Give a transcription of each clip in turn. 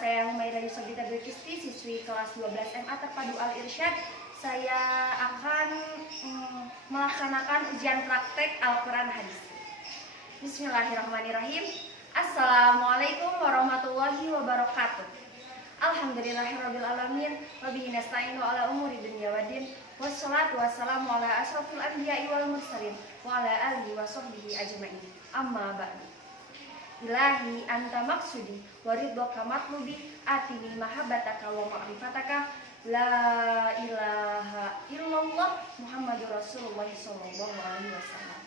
saya Humaira Yusabita Berkisti, siswi kelas 12 MA Terpadu Al-Irsyad. Saya akan melaksanakan ujian praktek Al-Quran Hadis. Bismillahirrahmanirrahim. Assalamualaikum warahmatullahi wabarakatuh. Alhamdulillahirrabbilalamin. Wabihi nasta'inu ala umuri dunya waddin. Wassalatu wassalamu ala asrafil anbiya'i wal mursalin wa ala alihi wa sahbihi ajma'in. Amma ba'du. Ilahi anta maksudi wa ridhoka matlubi atini mahabbataka wa ma'rifataka la ilaha illallah Muhammadur Rasulullah sallallahu alaihi wasallam.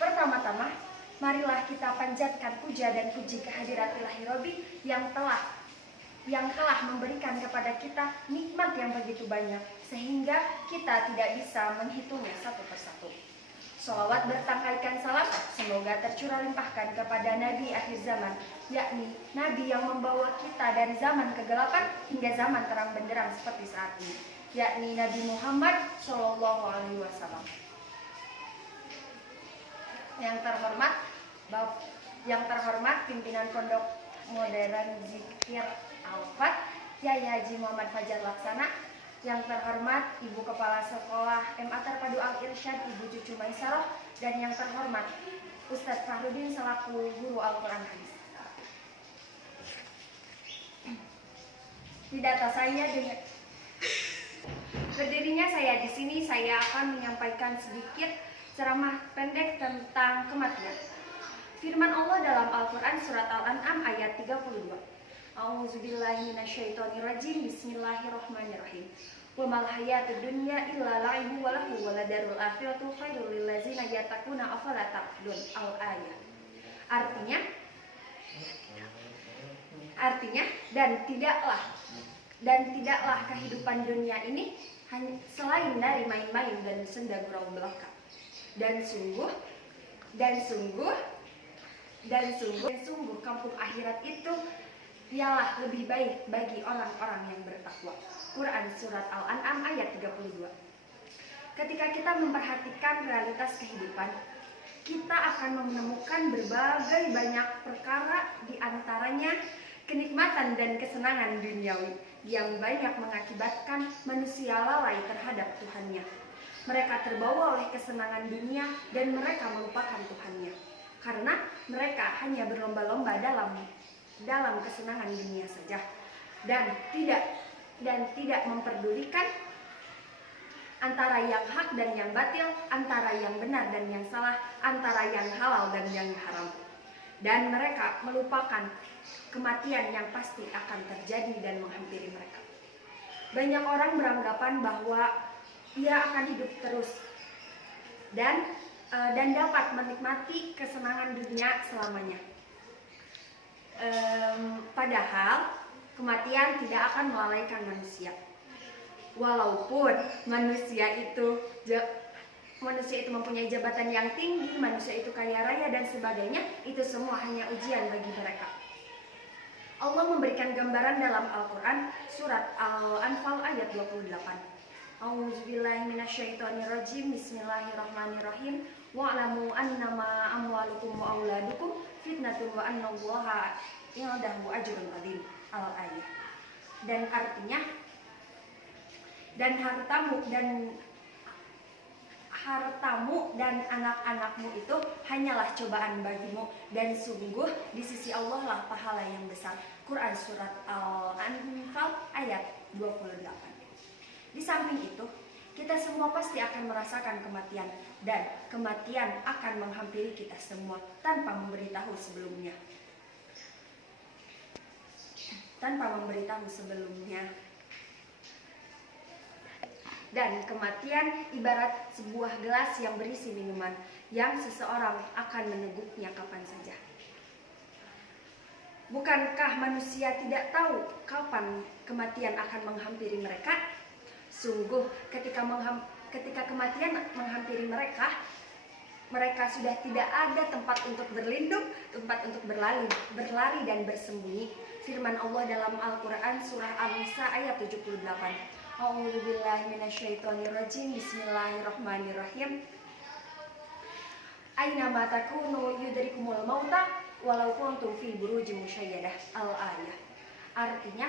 Pertama-tama, marilah kita panjatkan puja dan puji kehadirat Ilahi Robbi yang telah memberikan kepada kita nikmat yang begitu banyak sehingga kita tidak bisa menghitungnya satu persatu. Sholawat bertangkaikan salam semoga tercurah limpahkan kepada Nabi akhir zaman, yakni Nabi yang membawa kita dari zaman kegelapan hingga zaman terang benderang seperti saat ini, yakni Nabi Muhammad Shallallahu Alaihi Wasallam. Yang terhormat pimpinan Pondok Modern Zikir Al-Fat, Yai Haji Muhammad Fajar Laksana. Yang terhormat Ibu Kepala Sekolah MA Terpadu Al-Irsyad, Ibu Cucu Maisarah, dan yang terhormat Ustadz Fahrudin selaku Guru Al-Quran Hadis. Di data saya dengan berdirinya saya di sini, saya akan menyampaikan sedikit ceramah pendek tentang kematian. Firman Allah dalam Al-Quran surat Al-An'am ayat 32. A'udzubillahi minasyaitonirrajim. Bismillahirrahmanirrahim. Wa mal hayatud dunya illa la'ibu wa lahu wa ladarul akhiratu khairul lil ladzina yattaquna afala taqilun. Al-ayat. Artinya dan tidaklah kehidupan dunia ini hanya selain dari main-main dan senda gurau belaka. Dan sungguh kampung akhirat itu ialah lebih baik bagi orang-orang yang bertakwa. Quran surat Al-An'am ayat 32. Ketika kita memperhatikan realitas kehidupan, kita akan menemukan berbagai banyak perkara, di antaranya kenikmatan dan kesenangan duniawi yang banyak mengakibatkan manusia lalai terhadap Tuhannya. Mereka terbawa oleh kesenangan dunia dan mereka melupakan Tuhannya, karena mereka hanya berlomba-lomba dalam kesenangan dunia saja dan tidak memperdulikan antara yang hak dan yang batil, antara yang benar dan yang salah, antara yang halal dan yang haram. Dan mereka melupakan kematian yang pasti akan terjadi dan menghampiri mereka. Banyak orang beranggapan bahwa ia akan hidup terus dan dapat menikmati kesenangan dunia selamanya. Padahal kematian tidak akan melalaikan manusia. Walaupun manusia itu mempunyai jabatan yang tinggi, manusia itu kaya raya dan sebagainya, itu semua hanya ujian bagi mereka. Allah memberikan gambaran dalam Al-Quran surat Al-Anfal ayat 28. A'udzubillahi minasyaitonirrajim. Bismillahirrahmanirrahim. Wa'lamu annama amwalukum wa auladukum fitnatun wa annallaha indahu ajrun adzim. Al-ayat. Dan artinya, dan hartamu dan anak-anakmu itu hanyalah cobaan bagimu, dan sungguh di sisi Allah lah pahala yang besar. Quran surat Al-Anfal ayat 28. Di samping itu, kita semua pasti akan merasakan kematian, dan kematian akan menghampiri kita semua tanpa memberitahu sebelumnya. Dan kematian ibarat sebuah gelas yang berisi minuman yang seseorang akan meneguknya kapan saja. Bukankah manusia tidak tahu kapan kematian akan menghampiri mereka? Sungguh ketika kematian menghampiri mereka sudah tidak ada tempat untuk berlindung, tempat untuk berlari dan bersembunyi. Firman Allah dalam Al-Quran surah An-Nisa ayat 78. A'udzubillahi minasyaitonirrajim. Bismillahirrahmanirrahim. Aina ma takunu yudrikumul mauta walau kuntum fi burujin musyayyadah al-ayah. Artinya,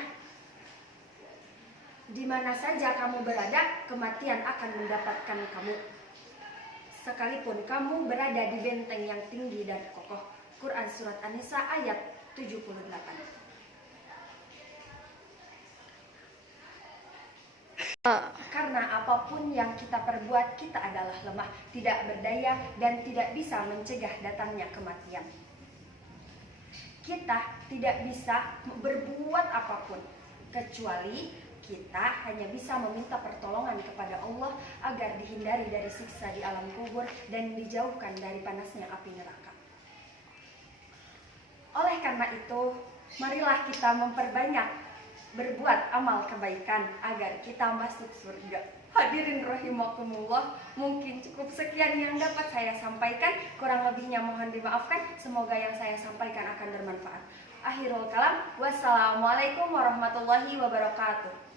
di mana saja kamu berada, kematian akan mendapatkan kamu. Sekalipun kamu berada di benteng yang tinggi dan kokoh. Quran Surat An-Nisa ayat 78. Karena apapun yang kita perbuat, kita adalah lemah, tidak berdaya, dan tidak bisa mencegah datangnya kematian. Kita tidak bisa berbuat apapun, kecuali kita hanya bisa meminta pertolongan kepada Allah agar dihindari dari siksa di alam kubur dan dijauhkan dari panasnya api neraka. Oleh karena itu, marilah kita memperbanyak berbuat amal kebaikan agar kita masuk surga. Hadirin rahimakumullah, mungkin cukup sekian yang dapat saya sampaikan. Kurang lebihnya mohon dimaafkan. Semoga yang saya sampaikan akan bermanfaat. Akhirul kalam, wassalamualaikum warahmatullahi wabarakatuh.